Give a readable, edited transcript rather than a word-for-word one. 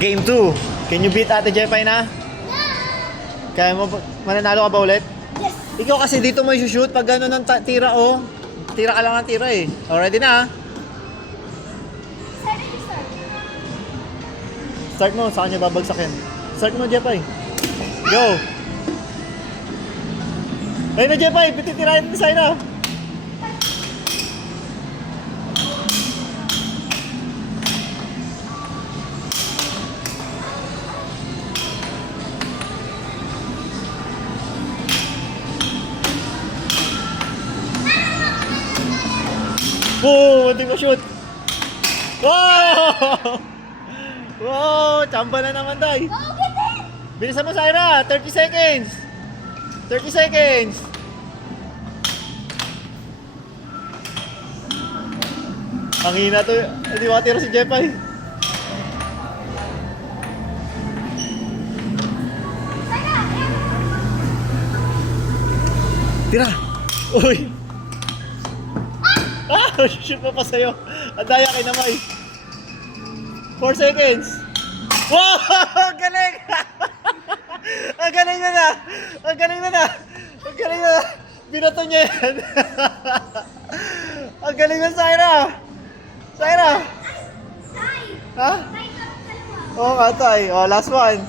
Game 2. Can you beat Ate Jepay na? Kaya mo, mananalo ka ba ulit? Yes! Ikaw kasi dito mo i-shoot pag gano'n ng tira, oh. Tira ka lang ng tira eh. Already na, Saan na start? Start mo, sa kanya babagsakin. Start mo, Jepay. Go! Ayun na, Jepay. Pititirahin mo sa'yo na. Boom! Hindi mo shoot! Wow! Wow! Chamba na naman, Day. Go, get it! Bilisan mo, Syra! 30 seconds! 30 seconds! Ang hina to. Hindi makatira si Jepay. Sana! Ayan! Tira! Uy! Ah! Shoot mo pa sa'yo. Ang daya kay Namay. 4 seconds. Wow! Ang galing! Ang galing na na! Ang galing na na! Ang galing na na! Binato niya yan! Ang galing na, Syra! Syra! Tay! Ha? Tay, dalawa. Oo nga, Tay. Oh, last one.